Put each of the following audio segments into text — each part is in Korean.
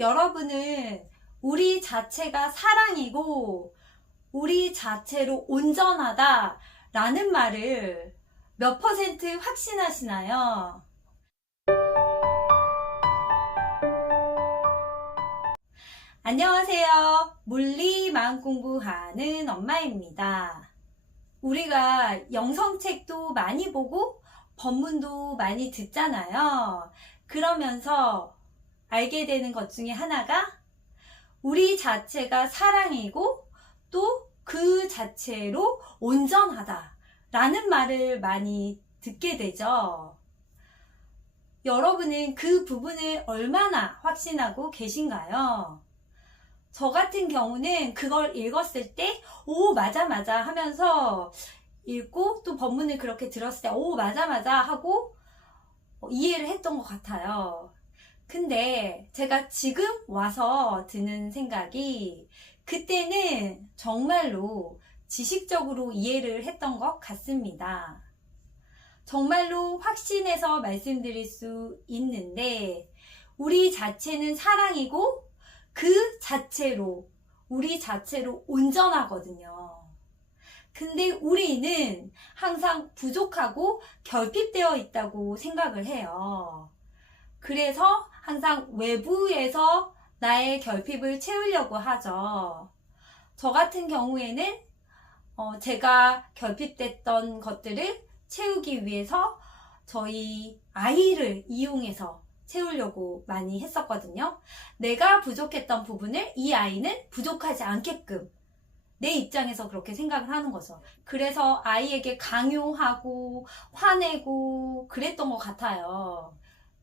여러분은 우리 자체가 사랑이고 우리 자체로 온전하다 라는 말을 몇 퍼센트 확신하시나요? 안녕하세요. 물리 마음 공부하는 엄마입니다. 우리가 영성책도 많이 보고 법문도 많이 듣잖아요. 그러면서 알게 되는 것 중에 하나가 우리 자체가 사랑이고 또 그 자체로 온전하다 라는 말을 많이 듣게 되죠. 여러분은 그 부분을 얼마나 확신하고 계신가요? 저 같은 경우는 그걸 읽었을 때 오 맞아 하면서 읽고 또 법문을 그렇게 들었을 때 오 맞아 하고 이해를 했던 것 같아요. 근데 제가 지금 와서 드는 생각이 그때는 정말로 지식적으로 이해를 했던 것 같습니다. 정말로 확신해서 말씀드릴 수 있는데 우리 자체는 사랑이고 그 자체로 우리 자체로 온전하거든요. 근데 우리는 항상 부족하고 결핍되어 있다고 생각을 해요. 그래서 항상 외부에서 나의 결핍을 채우려고 하죠. 저 같은 경우에는 제가 결핍됐던 것들을 채우기 위해서 저희 아이를 이용해서 채우려고 많이 했었거든요. 내가 부족했던 부분을 이 아이는 부족하지 않게끔 내 입장에서 그렇게 생각을 하는 거죠. 그래서 아이에게 강요하고 화내고 그랬던 것 같아요.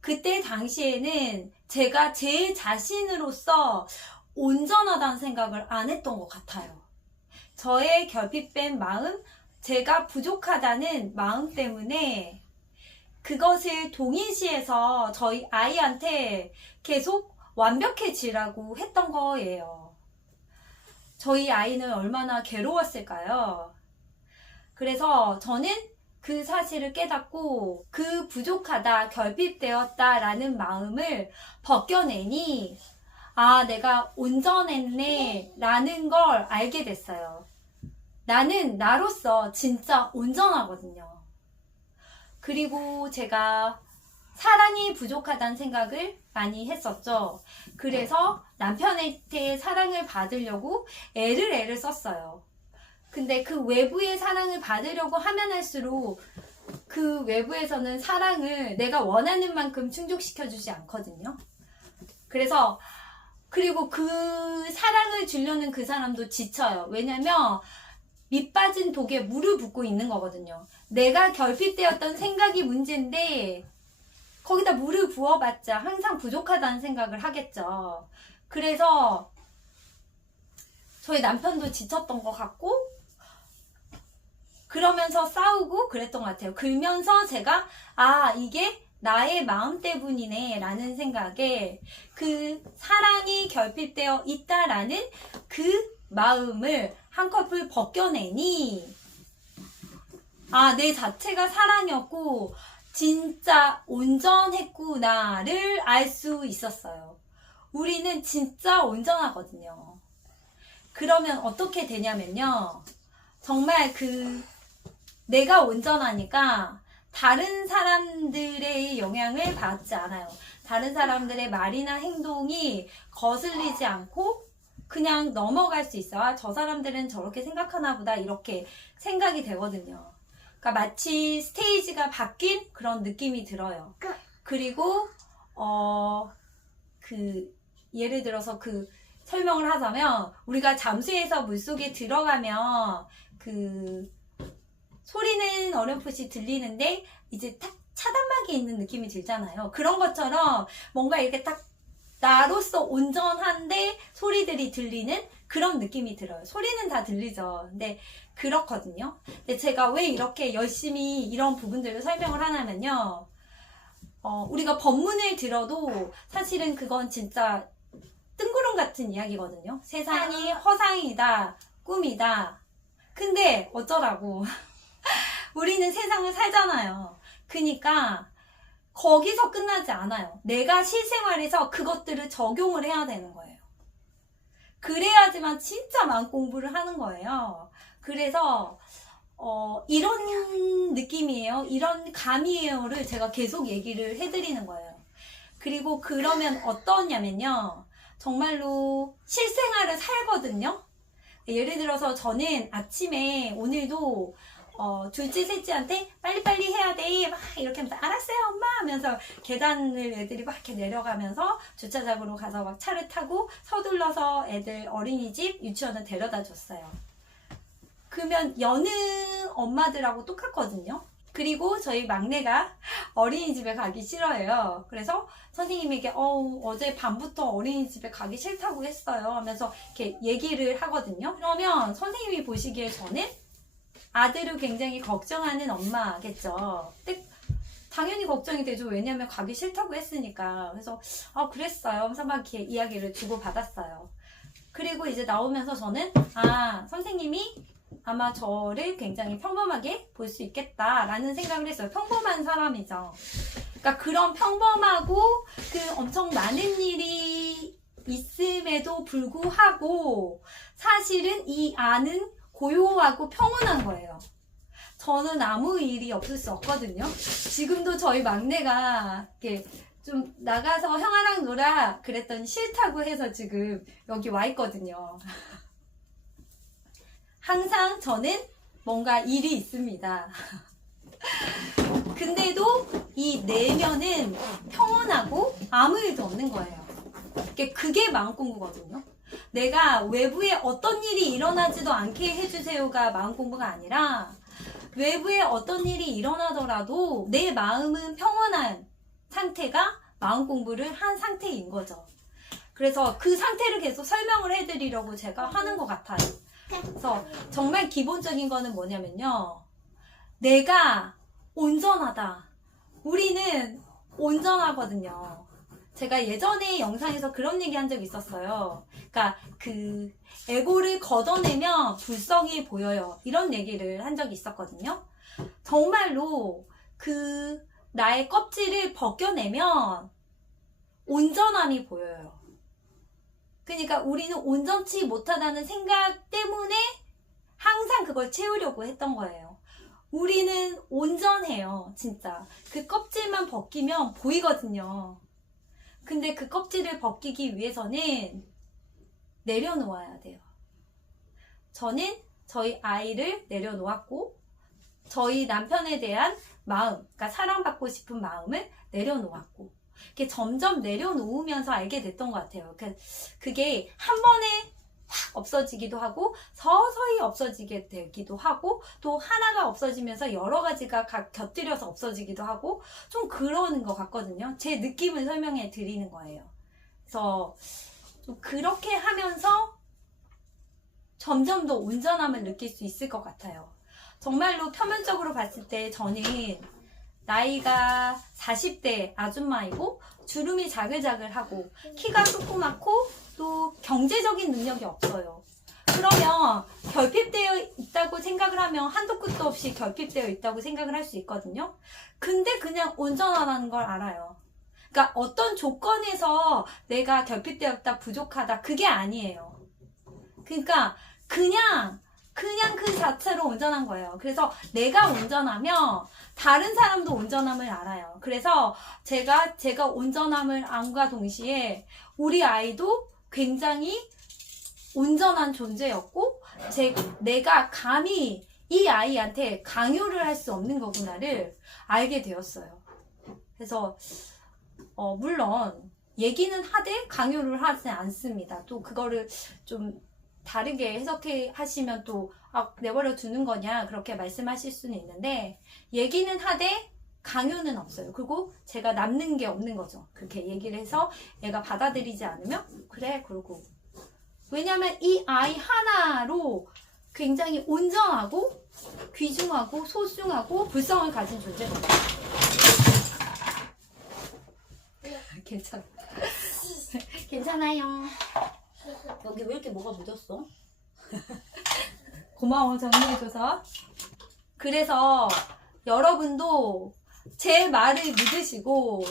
그때 당시에는 제가 제 자신으로서 온전하다는 생각을 안 했던 것 같아요. 저의 결핍된 마음, 제가 부족하다는 마음 때문에 그것을 동일시해서 저희 아이한테 계속 완벽해지라고 했던 거예요. 저희 아이는 얼마나 괴로웠을까요? 그래서 저는 그 사실을 깨닫고 그 부족하다, 결핍되었다 라는 마음을 벗겨내니 아, 내가 온전했네 라는 걸 알게 됐어요. 나는 나로서 진짜 온전하거든요. 그리고 제가 사랑이 부족하다는 생각을 많이 했었죠. 그래서 남편한테 사랑을 받으려고 애를 썼어요. 근데 그 외부의 사랑을 받으려고 하면 할수록 그 외부에서는 사랑을 내가 원하는 만큼 충족시켜주지 않거든요. 그래서 그리고 그 사랑을 주려는 그 사람도 지쳐요. 왜냐면 밑빠진 독에 물을 붓고 있는 거거든요. 내가 결핍되었던 생각이 문제인데 거기다 물을 부어봤자 항상 부족하다는 생각을 하겠죠. 그래서 저희 남편도 지쳤던 것 같고 그러면서 싸우고 그랬던 것 같아요. 그러면서 제가 아 이게 나의 마음 때문이네 라는 생각에 그 사랑이 결핍되어 있다라는 그 마음을 한꺼풀 벗겨내니 아 내 자체가 사랑이었고 진짜 온전했구나를 알 수 있었어요. 우리는 진짜 온전하거든요. 그러면 어떻게 되냐면요. 정말 내가 온전하니까 다른 사람들의 영향을 받지 않아요. 다른 사람들의 말이나 행동이 거슬리지 않고 그냥 넘어갈 수 있어요. 아, 저 사람들은 저렇게 생각하나 보다 이렇게 생각이 되거든요. 그러니까 마치 스테이지가 바뀐 그런 느낌이 들어요. 그리고 예를 들어서 설명을 하자면 우리가 잠수해서 물속에 들어가면 소리는 어렴풋이 들리는데 이제 딱 차단막이 있는 느낌이 들잖아요. 그런 것처럼 뭔가 이렇게 딱 나로서 온전한데 소리들이 들리는 그런 느낌이 들어요. 소리는 다 들리죠. 근데 그렇거든요. 근데 제가 왜 이렇게 열심히 이런 부분들을 설명을 하냐면요. 우리가 법문을 들어도 사실은 그건 진짜 뜬구름 같은 이야기거든요. 세상이 허상이다, 꿈이다. 근데 어쩌라고. 우리는 세상을 살잖아요. 그러니까 거기서 끝나지 않아요. 내가 실생활에서 그것들을 적용을 해야 되는 거예요. 그래야지만 진짜 마음 공부를 하는 거예요. 그래서 이런 느낌이에요. 이런 감이에요를 제가 계속 얘기를 해드리는 거예요. 그리고 그러면 어떠냐면요. 정말로 실생활을 살거든요. 예를 들어서 저는 아침에 오늘도 둘째 셋째한테 빨리빨리 해야 돼 막 이렇게 하면서 알았어요 엄마 하면서 계단을 애들이 막 이렇게 내려가면서 주차장으로 가서 막 차를 타고 서둘러서 애들 어린이집 유치원을 데려다 줬어요. 그러면 여느 엄마들하고 똑같거든요. 그리고 저희 막내가 어린이집에 가기 싫어해요. 그래서 선생님에게 어제 밤부터 어린이집에 가기 싫다고 했어요 하면서 이렇게 얘기를 하거든요. 그러면 선생님이 보시기에 저는 아들을 굉장히 걱정하는 엄마겠죠. 근데 당연히 걱정이 되죠. 왜냐면 가기 싫다고 했으니까. 그래서 그랬어요 하면서 막 이렇게 이야기를 주고받았어요. 그리고 이제 나오면서 저는 선생님이 아마 저를 굉장히 평범하게 볼 수 있겠다라는 생각을 했어요. 평범한 사람이죠. 그러니까 그런 평범하고 그 엄청 많은 일이 있음에도 불구하고 사실은 이 안은 고요하고 평온한 거예요. 저는 아무 일이 없을 수 없거든요. 지금도 저희 막내가 이렇게 좀 나가서 형아랑 놀아 그랬더니 싫다고 해서 지금 여기 와 있거든요. 항상 저는 뭔가 일이 있습니다. 근데도 이 내면은 평온하고 아무 일도 없는 거예요. 그게 마음공부거든요. 내가 외부에 어떤 일이 일어나지도 않게 해주세요가 마음공부가 아니라 외부에 어떤 일이 일어나더라도 내 마음은 평온한 상태가 마음공부를 한 상태인 거죠. 그래서 그 상태를 계속 설명을 해드리려고 제가 하는 것 같아요. 그래서 정말 기본적인 거는 뭐냐면요. 내가 온전하다. 우리는 온전하거든요. 제가 예전에 영상에서 그런 얘기 한 적이 있었어요. 그러니까 그 에고를 걷어내면 불성이 보여요. 이런 얘기를 한 적이 있었거든요. 정말로 그 나의 껍질을 벗겨내면 온전함이 보여요. 그러니까 우리는 온전치 못하다는 생각 때문에 항상 그걸 채우려고 했던 거예요. 우리는 온전해요. 진짜. 그 껍질만 벗기면 보이거든요. 근데 그 껍질을 벗기기 위해서는 내려놓아야 돼요. 저는 저희 아이를 내려놓았고 저희 남편에 대한 마음, 그러니까 사랑받고 싶은 마음을 내려놓았고 이렇게 점점 내려놓으면서 알게 됐던 것 같아요. 그게 한 번에 확 없어지기도 하고 서서히 없어지게 되기도 하고 또 하나가 없어지면서 여러 가지가 곁들여서 없어지기도 하고 좀 그러는 것 같거든요. 제 느낌을 설명해 드리는 거예요. 그래서 좀 그렇게 하면서 점점 더 온전함을 느낄 수 있을 것 같아요. 정말로 표면적으로 봤을 때 저는 나이가 40대 아줌마이고 주름이 자글자글하고 키가 조그맣고 또 경제적인 능력이 없어요. 그러면 결핍되어 있다고 생각을 하면 한도 끝도 없이 결핍되어 있다고 생각을 할 수 있거든요. 근데 그냥 온전하다는 걸 알아요. 그러니까 어떤 조건에서 내가 결핍되었다, 부족하다 그게 아니에요. 그러니까 그냥 그 자체로 온전한 거예요. 그래서 내가 온전하면 다른 사람도 온전함을 알아요. 그래서 제가 온전함을 안과 동시에 우리 아이도 굉장히 온전한 존재였고 내가 감히 이 아이한테 강요를 할 수 없는 거구나를 알게 되었어요. 그래서 물론 얘기는 하되 강요를 하지 않습니다. 또 그거를 좀 다르게 해석해 하시면 또 내버려 두는 거냐 그렇게 말씀하실 수는 있는데 얘기는 하되 강요는 없어요. 그리고 제가 남는 게 없는 거죠. 그렇게 얘기를 해서 얘가 받아들이지 않으면 그래 그러고 왜냐면 이 아이 하나로 굉장히 온전하고 귀중하고 소중하고 불성을 가진 존재거든요. 괜찮아요. 여기 왜 이렇게 뭐가 묻었어? 고마워 정리해줘서. 그래서 여러분도 제 말을 믿으시고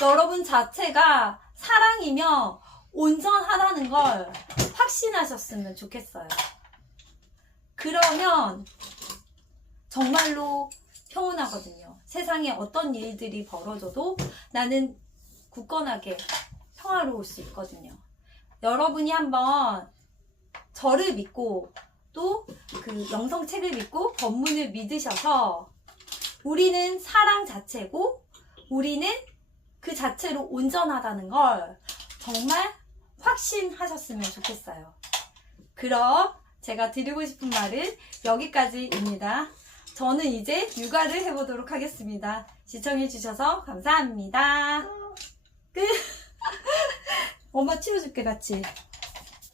여러분 자체가 사랑이며 온전하다는 걸 확신하셨으면 좋겠어요. 그러면 정말로 평온하거든요. 세상에 어떤 일들이 벌어져도 나는 굳건하게 평화로울 수 있거든요. 여러분이 한번 저를 믿고 또 그 영성책을 믿고 법문을 믿으셔서 우리는 사랑 자체고 우리는 그 자체로 온전하다는 걸 정말 확신하셨으면 좋겠어요. 그럼 제가 드리고 싶은 말은 여기까지입니다. 저는 이제 육아를 해보도록 하겠습니다. 시청해주셔서 감사합니다. 끝. 엄마 치워줄게 같이.